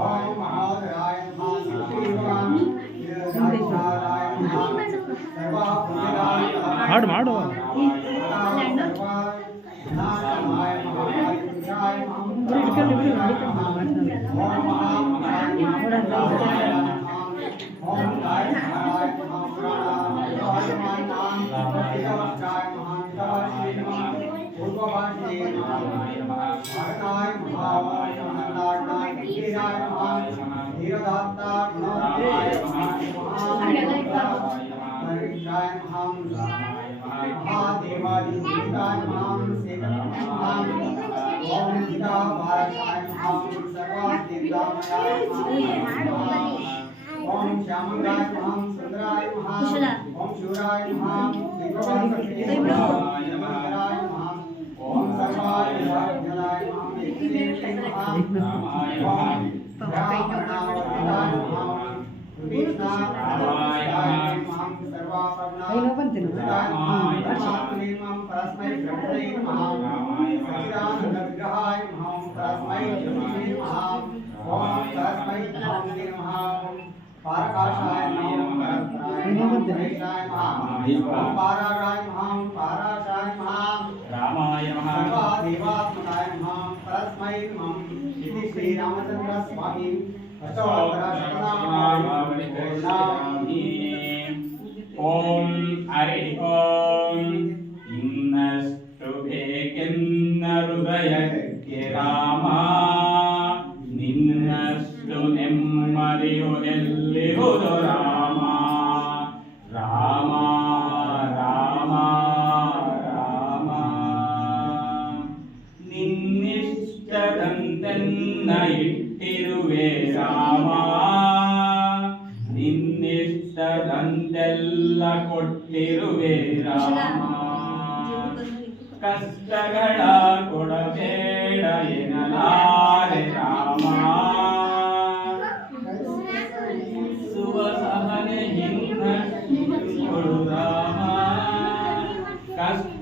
ಓಂ ಮಹೋದರಾಯ ನಮಃ ಶ್ರೀರಾಮ ಶ್ರೀರಾಮಾಯ कृष्णाय नमः रामाय नमः महादेवादिदेवाय नमः सेवकाय नमः ओम गीता भारताय नमः सर्वादिदामनाय नमः ओम श्यामगाय नमः सुंदराय नमः ओम शिवराय नमः विक्रमाय नमः आकाशाय नमः ओम हरि ओम इन्नस्तु भेकिन्न हृदय ಕೊಟ್ಟಿರುವೆ ಕಷ್ಟಗಳ ಕೊಡಬೇಡ ಎನ್ನಲಾರೆ ರಾಮ.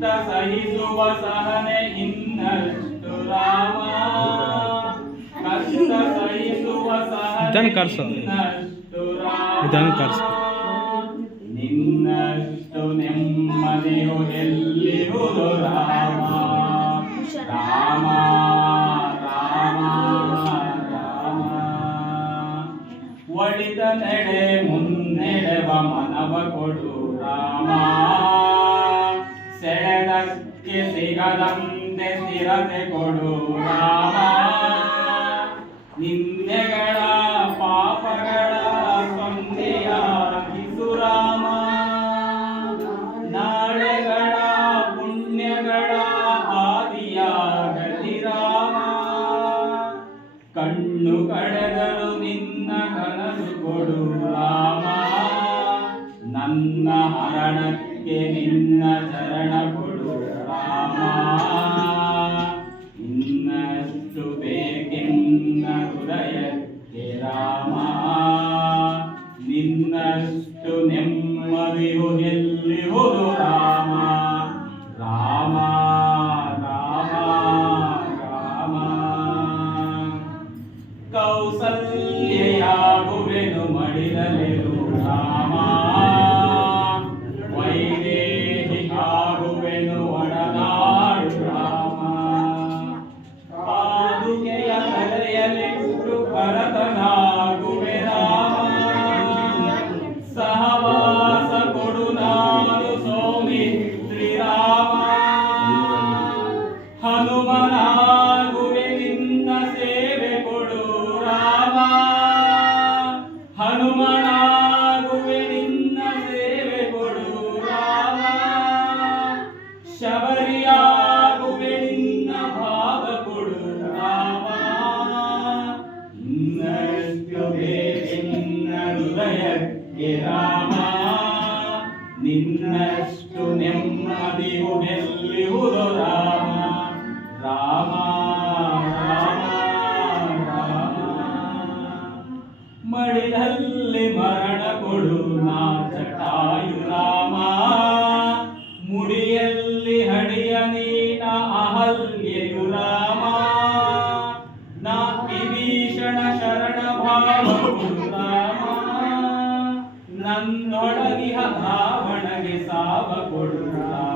ಕಷ್ಟ ಸಹಿಸುವ ಸಹನೆ ಇನ್ನಷ್ಟು ರಾಮ. ಕಷ್ಟ ಸಹಿಸುವ ಸಹನೆ ಕರ್ಸು. ಇನ್ನಷ್ಟು ರಾಮ. ನಿನ್ನಷ್ಟು ನೆಮ್ಮದಿಯು ಎಲ್ಲಿರುವುದು ರಾಮ? ರಾಮ ರಾಮ ರಾಮ. ಒಳಿತ ನೆಡೆ ಮುನ್ನೆಡೆವ ಮನವ ಕೊಡು ರಾಮ. ಸಿಗದಂತೆ ಸ್ಥಿರತೆ ಕೊಡು ರಾಮ. ನಿನ್ನೆಗಳ ಪಾಪಗಳ ಸೊನ್ನೆಯಾಗಿಸು ರಾಮ. ನಾಳೆಗಳ ಪುಣ್ಯಗಳ ಆದಿಯ ರಾಮ. ಕಣ್ಣು ಕಳೆದರು ನಿನ್ನ ಕನಸು ಕೊಡು ರಾಮ. ನನ್ನ ಹರಣಕ್ಕೆ ನಿನ್ನ ಚರಣ On est le. ಇನ್ನಷ್ಟು ಬೇಕೆನ್ನ ಹೃದಯಕ್ಕೆ ರಾಮ. ನಿನ್ನಷ್ಟು ನೆಮ್ಮದಿಯು ಎಲ್ಲಿರುವುದು ರಾಮ. ರಾಮ ರಾಮ ರಾಮ. ಮಡಿಲಲ್ಲಿ ಮರಣ ಕೊಡು. கொடுத்தார்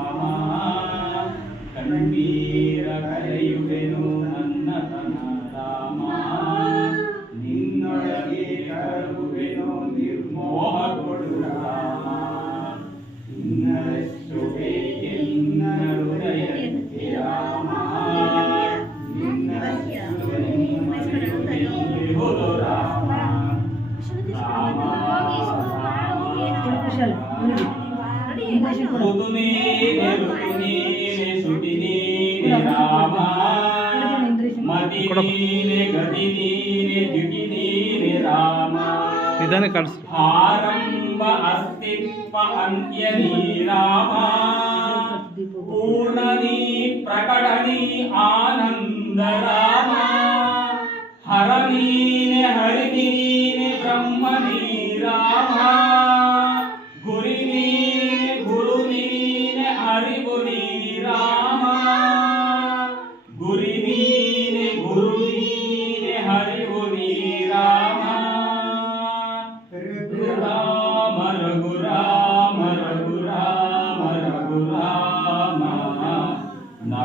ఇక్కడ నిదానికి కలిసి. ఆరంభ అస్తిత్వ అంత్యని రామ. పూర్ణని ప్రకటని ఆనంద రామ. హరనీని హరిని బ్రహ్మని రామ.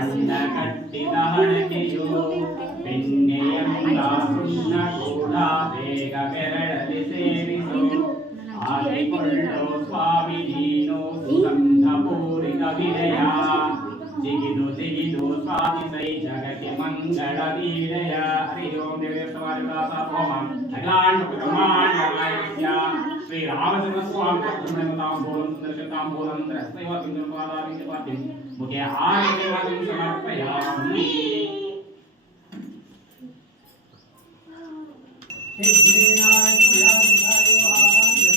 ಬಣ್ಣ ಕಟ್ಟಿದ ಹಣತೆಯೋ ಬೆಣ್ಣೆಯಂತ ಸುಣ್ಣ ಕೂಡ ಬೇಗ ಬೆರಳಲ್ಲಿ ಸೇರಿಸು ಆದಿಕೊಳ್ಳೋ ಸ್ವಾಮಿ ನೀನು ಸುಗಂಧ ಪೂರಿತ ವಿನಯ ಜಿಗಿದು ಜಿಗಿದು ಸ್ವಾಮಿ ಸೈ ಜಗಕ್ಕೆ ಮಂಗಳ ವೀರಯ ಹರಿ ಓಂ ದೇವಿ ಸವಾರಿದಾಸ ಹೋಮಂ ಅಖಿಲಾಂಡ ಬ್ರಹ್ಮಾಂಡಮಯ ಶ್ರೀ ರಾಮಚಂದ್ರ ಸ್ವಾಮಿ ಬ್ರಹ್ಮಣತಾಂಬೂಲಂ ಸುಂದರಶತಾಂಬೂಲಂ ತ್ರಸ್ತೈವ ಪಿಂಡಪಾದಾವಿಂದಪಾತಿಂ Okay, I think I'm going to have to pay off me. Hey, dear, I'm going to have me.